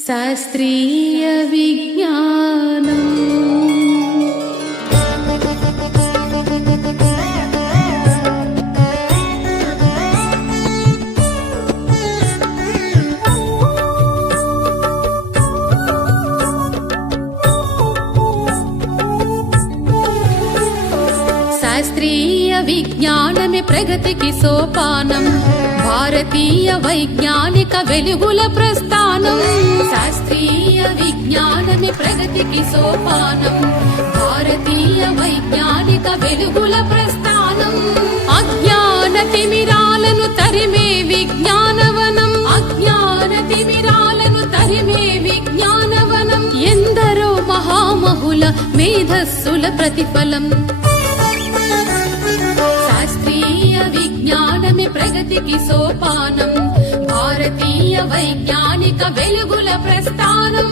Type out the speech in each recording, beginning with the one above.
శాస్త్రీయ విజ్ఞానం శాస్త్రీయ విజ్ఞానమే ప్రగతికి సోపానం భారతీయ వైజ్ఞానిక వెలుగుల ప్రస్థానం శాస్త్రీయ విజ్ఞానమే ప్రగతికి సోపానం భారతీయ వైజ్ఞానిక వెలుగుల ప్రస్థానం అజ్ఞాన తిమిరాలను తరిమే విజ్ఞానవనం అజ్ఞాన తిమిరాలను తరిమే విజ్ఞానవనం ఎందరో మహామహుల మేధస్సుల ప్రతిఫలం విజ్ఞానమే ప్రగతికి సోపానం భారతీయ వైజ్ఞానిక వెలుగుల ప్రస్థానం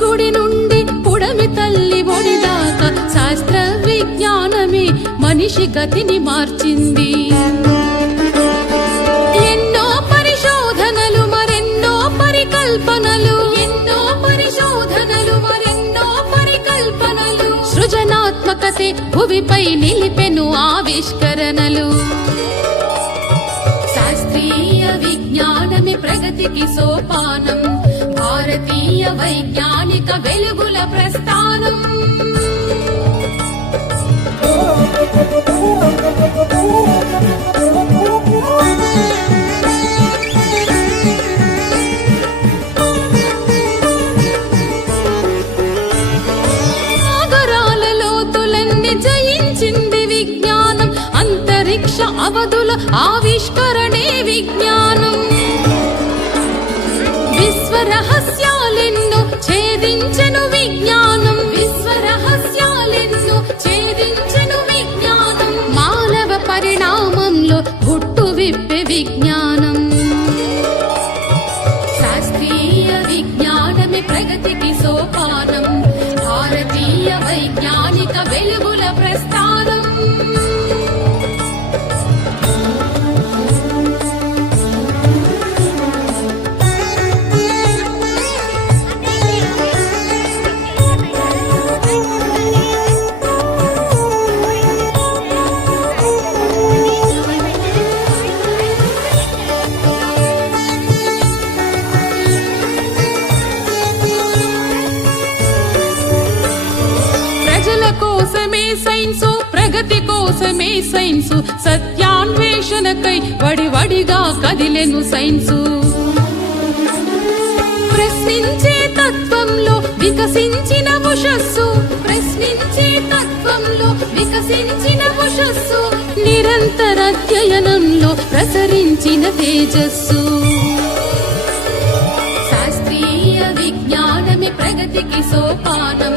గుడి నుండి పుడమి తల్లి ఒడిదాకా శాస్త్ర విజ్ఞానమే మనిషి గతిని మార్చింది ఎన్నో పరిశోధనలు మరెన్నో పరికల్పనలు ఎన్నో పరిశోధనలు మరెన్నో పరికల్పనలు సృజనాత్మకతే భువిపై నిలిపెను ఆవిష్కరణలు శాస్త్రీయ విజ్ఞానమే ప్రగతికి సోపానం భారతీయ వైజ్ఞానిక వెలుగుల ప్రస్థానం సాగరాల లోతులన్నీ జయించింది విజ్ఞానం అంతరిక్ష అవధుల ఆవిష్కరణే విజ్ఞానం విశ్వరహస్యాలెన్నో ఛేదించెను విజ్ఞానం విశ్వరహస్యాలెన్నో ఛేదించెను విజ్ఞానం మానవ పరిణామంలో గుట్టు విప్పే విజ్ఞానం శాస్త్రీయ విజ్ఞానమే ప్రగతికి సోపానం భారతీయ వైజ్ఞానిక వెలుగుల ప్రస్థానం కోసమే సైన్సు ప్రగతి కోసమే సైన్సు సత్యాన్వేషణకై వడివడిగా కదిలెను సైన్సు ప్రశ్నించే తత్వంలో వికసించిన ఉషస్సు ప్రశ్నించే తత్వంలో వికసించిన ఉషస్సు నిరంతర అధ్యయనంలో ప్రసరించిన తేజస్సు శాస్త్రీయ విజ్ఞానమే ప్రగతికి సోపానం